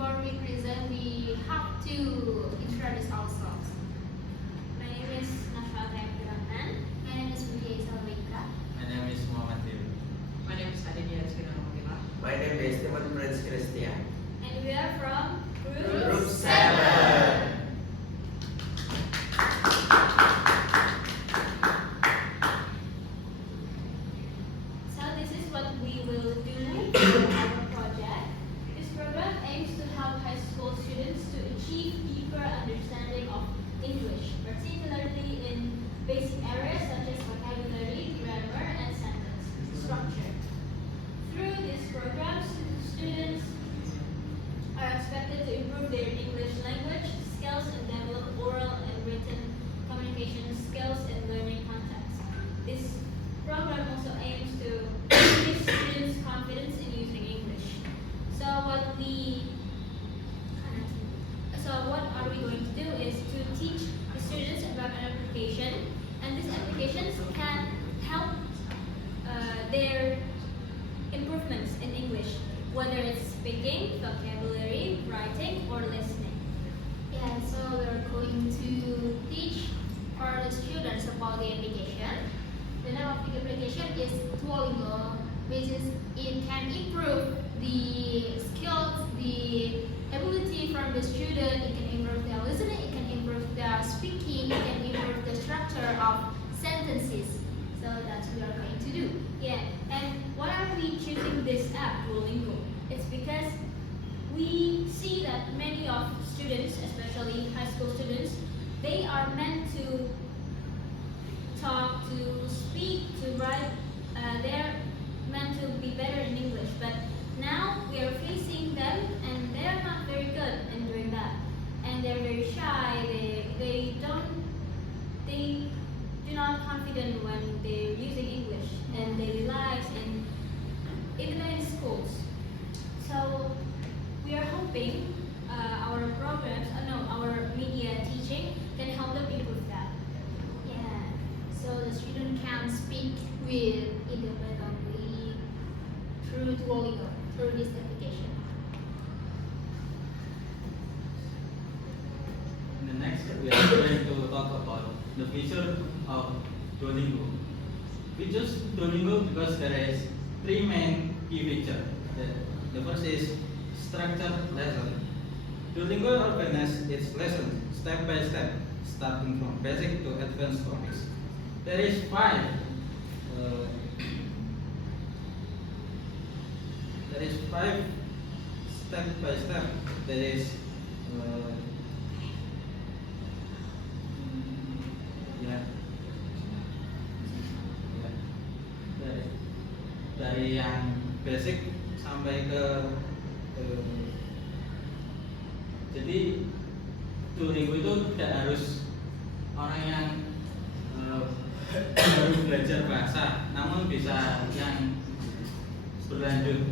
before we present, we have to introduce ourselves. My name is Nafal Rahman. My name is Widya Salvika. My name is Muhammad Tiu. My name is Aditya Rizkina. My name is Timothy Prince Christian. And we are from Group 7. So this is what we will do for our project. This program aims to help high school students to achieve deeper understanding of English, particularly in basic areas such as vocabulary, grammar, and sentence structure. Through these programs, students are expected to improve their English language skills and develop oral and written communication skills in learning contexts. This program also aims to give students confidence in using English. So what are we going to do is to teach the students about an application, and these applications can help their improvements in English, whether it's speaking, vocabulary, writing, or listening. Yeah, so we're going to teach our students about the application. The name of the application is Duolingo, which is it can improve the skills, the ability from the student. It can improve their listening, it can improve their speaking, it can improve the structure of sentences. So that's what we are going to do. Yeah, and why are we choosing this app, Duolingo? It's because we see that many of students, especially high school students, they are meant to talk, to speak, to write. They're meant to be better in English, but now we are facing them, and they're not very good in doing that, and they're very shy. They do not confident when they're using English in daily lives and even in schools. So we are hoping our programs, our media teaching can help them improve that. Yeah, so the student can speak with independently through Duolingo, through this application. In the next step, we are going to talk about the feature of Duolingo. We choose Duolingo because there is three main key features. The first is structured lesson. Duolingo organizes its lessons step by step, starting from basic to advanced topics. There is five step by step. There is dari yang basic sampai ke jadi Duolingo itu tidak harus orang yang baru belajar bahasa, namun bisa yang berlanjut.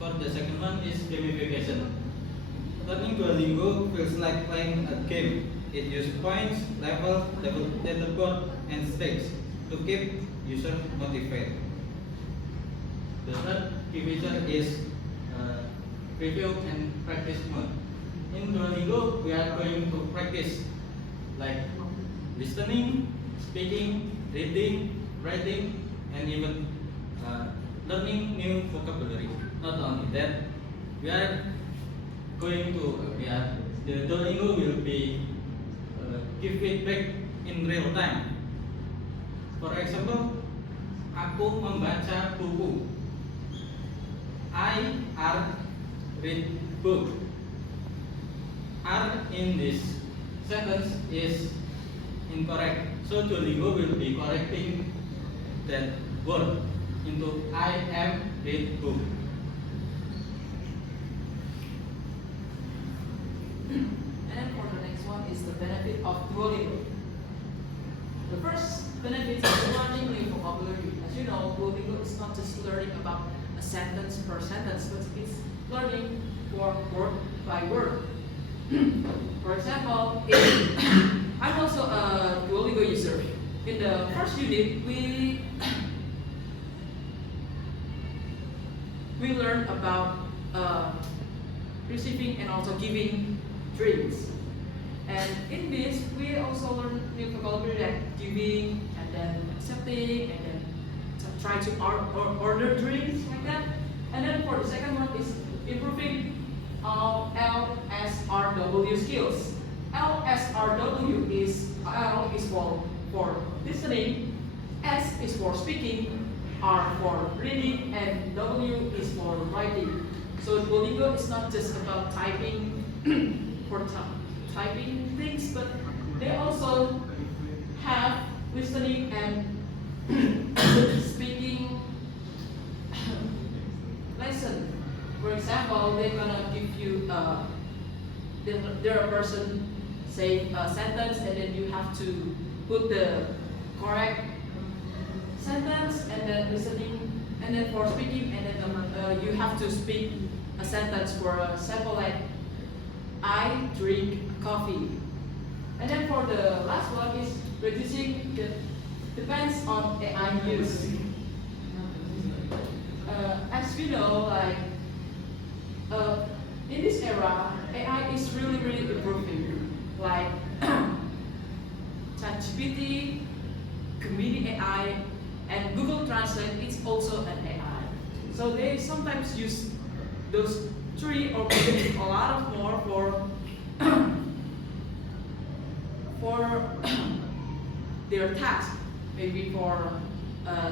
For the second one is gamification. Learning Duolingo feels like playing a game. It uses points, level, leaderboard, and stakes to keep user motivated. The third key feature is review and practice mode. In Duolingo, we are going to practice like listening, speaking, reading, writing, and even learning new vocabulary. Not only that, we are going to the Duolingo will be give feedback in real time. For example, aku membaca buku. I are read book. Are in this sentence is incorrect. So Duolingo will be correcting that word into I am read book. And for the next one is the benefit of Duolingo. The first benefit is learning new vocabulary. As you know, Duolingo is not just learning about a sentence per sentence, but it's learning for word by word. For example, I'm also a Duolingo user. In the first unit, we learn about receiving and also giving drinks. And in this, we also learn new vocabulary like giving and then accepting and then try to order drinks like that. And then for the second one is improving LSRW skills. LSRW is L is for listening, S is for speaking, R for reading, and W is for writing. So Duolingo is not just about typing for typing things, but they also have listening and speaking lesson. For example, they're gonna give you there a person say a sentence, and then you have to put the correct sentence, and then listening, and then for speaking, and then you have to speak a sentence. For example, like I drink coffee. And then for the last one is reducing the depends on AI use. As we know, like in this era, AI is really improving. Like ChatGPT, Gemini AI, and Google Translate is also an AI. So they sometimes use those three or maybe a lot of more for their task, maybe for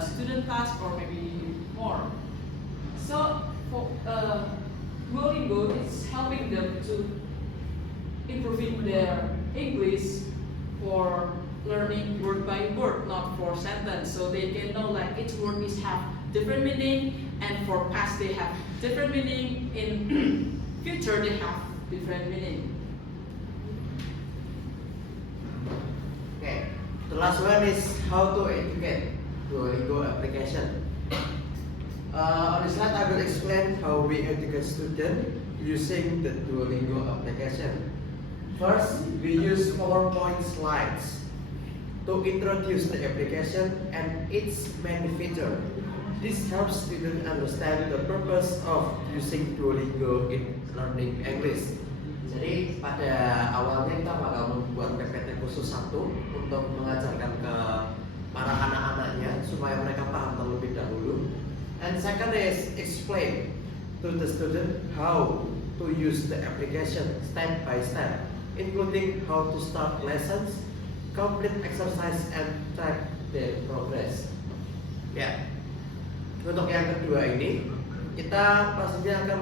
student task or maybe more. So for Duolingo is helping them to improving their English for learning word by word, not for sentence. So they can know like each word is have different meaning, and for past they have different meaning, in future they have different meaning. Okay, the last one is how to educate Duolingo application. On the slide, I will explain how we educate students using the Duolingo application. First, we use PowerPoint slides to introduce the application and its main feature. This helps students understand the purpose of using Duolingo in learning English. Jadi pada awalnya kita bakal membuat PPT khusus satu untuk mengajarkan ke para anak-anaknya supaya mereka paham terlebih dahulu. And second is explain to the student how to use the application step by step, including how to start lessons, complete exercise, and track their progress. Ya, untuk yang kedua ini kita pastinya akan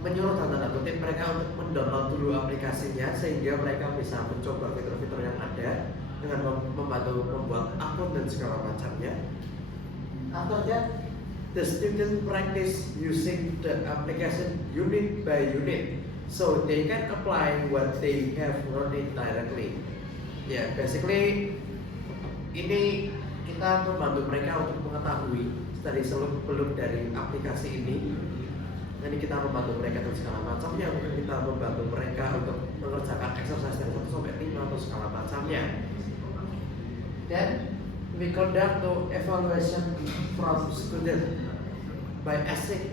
menyuruh tanda kutip mereka untuk mendownload dulu aplikasinya sehingga mereka bisa mencoba fitur-fitur yang ada dengan membantu membuat akun dan segala macamnya. After that, the student practice using the application unit by unit, so they can apply what they have learned directly. Ya, basically ini kita membantu mereka untuk mengetahui dari seluk-beluk dari aplikasi ini. Jadi kita membantu mereka dan segala macamnya, mungkin kita membantu mereka untuk mengerjakan exercise dari 1 sampai 5 atau segala macamnya. Then we conduct the evaluation from student by asking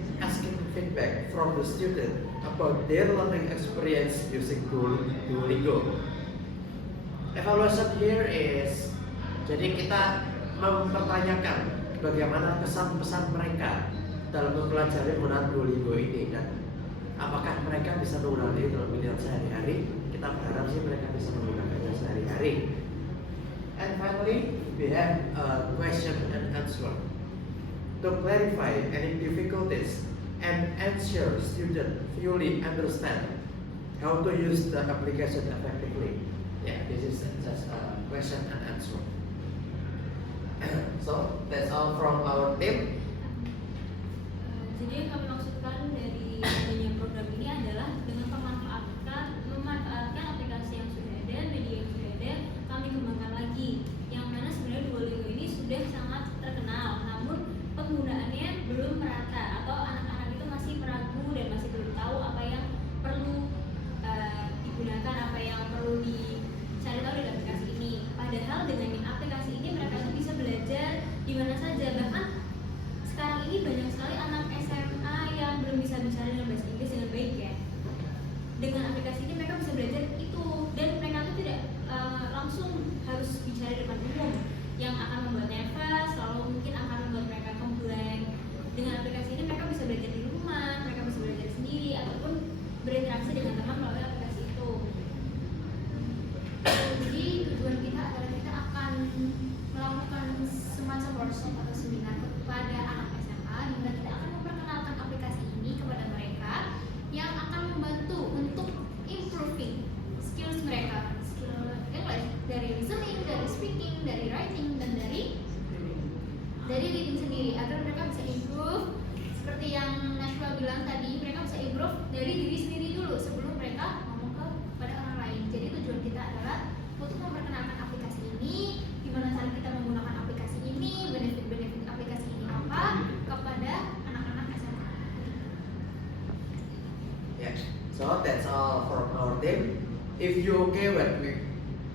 feedback from the student about their learning experience using Duolingo. Evaluation here is, jadi kita mempertanyakan bagaimana kesan-pesan mereka dalam mempelajari penggunaan Duolingo ini, dan apakah mereka bisa menggunakan ini dalam kehidupan sehari-hari. Kita berharap sih mereka bisa menggunakannya sehari-hari. And finally, we have a question and answer to clarify any difficulties and ensure students fully understand how to use the application effectively. Yeah, this is just a question and answer. So that's all from our team. Jadi yang kami maksudkan dari adanya program ini adalah dengan memanfaatkan aplikasi yang sudah ada, media yang sudah ada, kami kembangkan lagi. Yang mana sebenarnya Duolingo ini sudah sangat terkenal, namun penggunaannya belum merata atau anak-anak itu masih ragu dan masih belum tahu apa yang perlu digunakan, apa yang perlu dicari tahu dari aplikasi ini. Padahal dengan aplikasi ini mereka itu bisa belajar di mana saja, bahkan sekarang ini banyak sekali anak SMA yang if you okay what we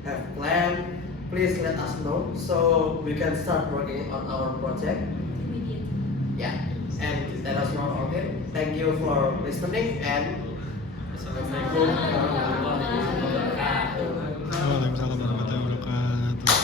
have planned, please let us know so we can start working on our project. Immediate. Yeah, and let us know. Okay, thank you for listening and Assalamualaikum warahmatullahi wabarakatuh. Waalaikumsalam warahmatullahi wabarakatuh.